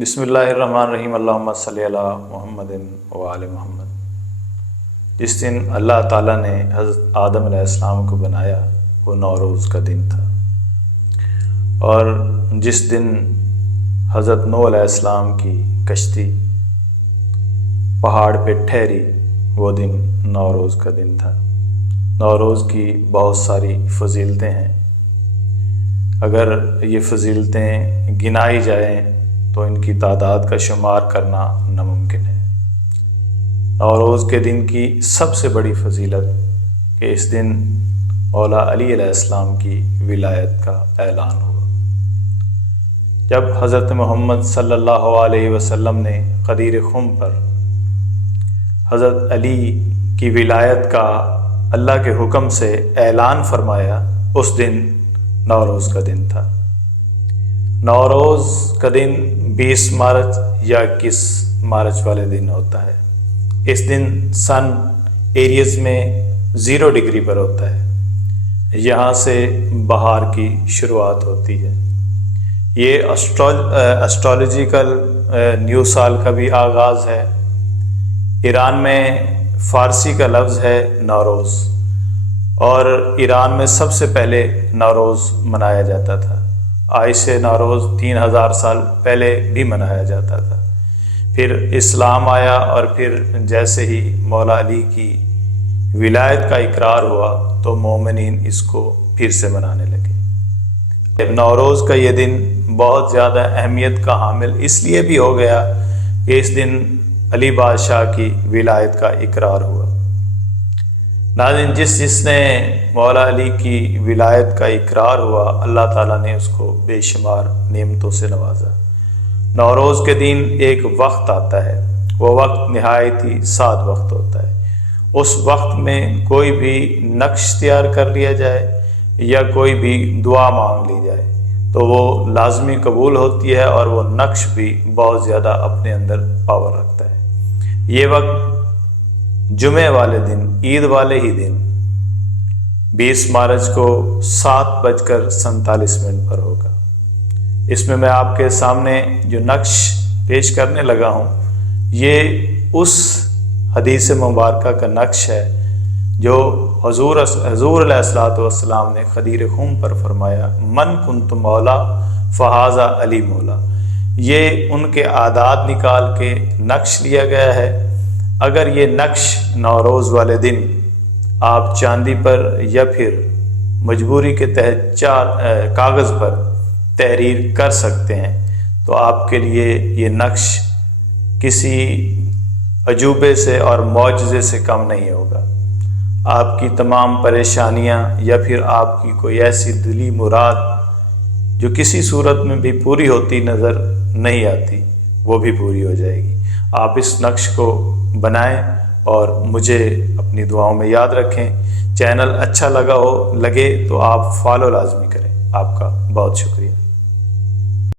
بسم اللہ الرحمن الرحیم اللہم صلی علی محمد و آل محمد۔ جس دن اللہ تعالیٰ نے حضرت آدم علیہ السلام کو بنایا وہ نوروز کا دن تھا، اور جس دن حضرت نوح علیہ السلام کی کشتی پہاڑ پہ ٹھہری وہ دن نوروز کا دن تھا۔ نوروز کی بہت ساری فضیلتیں ہیں، اگر یہ فضیلتیں گنائی جائیں تو ان کی تعداد کا شمار کرنا ناممکن ہے۔ نوروز کے دن کی سب سے بڑی فضیلت کہ اس دن مولا علی علیہ السلام کی ولایت کا اعلان ہوا۔ جب حضرت محمد صلی اللہ علیہ وسلم نے غدیر خم پر حضرت علی کی ولایت کا اللہ کے حکم سے اعلان فرمایا، اس دن نوروز کا دن تھا۔ نوروز کا دن 20 مارچ یا 21 مارچ والے دن ہوتا ہے۔ اس دن سن ایریز میں 0 ڈگری پر ہوتا ہے، یہاں سے بہار کی شروعات ہوتی ہے۔ یہ اسٹرالوجیکل نیو سال کا بھی آغاز ہے۔ ایران میں فارسی کا لفظ ہے نوروز، اور ایران میں سب سے پہلے نوروز منایا جاتا تھا۔ آج سے نوروز 3000 سال پہلے بھی منایا جاتا تھا۔ پھر اسلام آیا، اور پھر جیسے ہی مولا علی کی ولایت کا اقرار ہوا تو مومنین اس کو پھر سے منانے لگے۔ نوروز کا یہ دن بہت زیادہ اہمیت کا حامل اس لیے بھی ہو گیا کہ اس دن علی بادشاہ کی ولایت کا اقرار ہوا۔ ناظرین، جس نے مولا علی کی ولایت کا اقرار ہوا، اللہ تعالیٰ نے اس کو بے شمار نعمتوں سے نوازا۔ نوروز کے دن ایک وقت آتا ہے، وہ وقت نہایت ہی سعد وقت ہوتا ہے۔ اس وقت میں کوئی بھی نقش تیار کر لیا جائے یا کوئی بھی دعا مانگ لی جائے تو وہ لازمی قبول ہوتی ہے، اور وہ نقش بھی بہت زیادہ اپنے اندر پاور رکھتا ہے۔ یہ وقت جمعے والے دن، عید والے ہی دن 20 مارچ کو 7:47 پر ہوگا۔ اس میں آپ کے سامنے جو نقش پیش کرنے لگا ہوں، یہ اس حدیث مبارکہ کا نقش ہے جو حضور علیہ الصلوۃ والسلام نے غدیر خم پر فرمایا، من کنت مولا فہذا علی مولا۔ یہ ان کے اعداد نکال کے نقش لیا گیا ہے۔ اگر یہ نقش نوروز والے دن آپ چاندی پر یا پھر مجبوری کے تحت کاغذ پر تحریر کر سکتے ہیں تو آپ کے لیے یہ نقش کسی عجوبے سے اور معجزے سے کم نہیں ہوگا۔ آپ کی تمام پریشانیاں یا پھر آپ کی کوئی ایسی دلی مراد جو کسی صورت میں بھی پوری ہوتی نظر نہیں آتی، وہ بھی پوری ہو جائے گی۔ آپ اس نقش کو بنائیں اور مجھے اپنی دعاؤں میں یاد رکھیں۔ چینل اچھا لگے تو آپ فالو لازمی کریں۔ آپ کا بہت شکریہ۔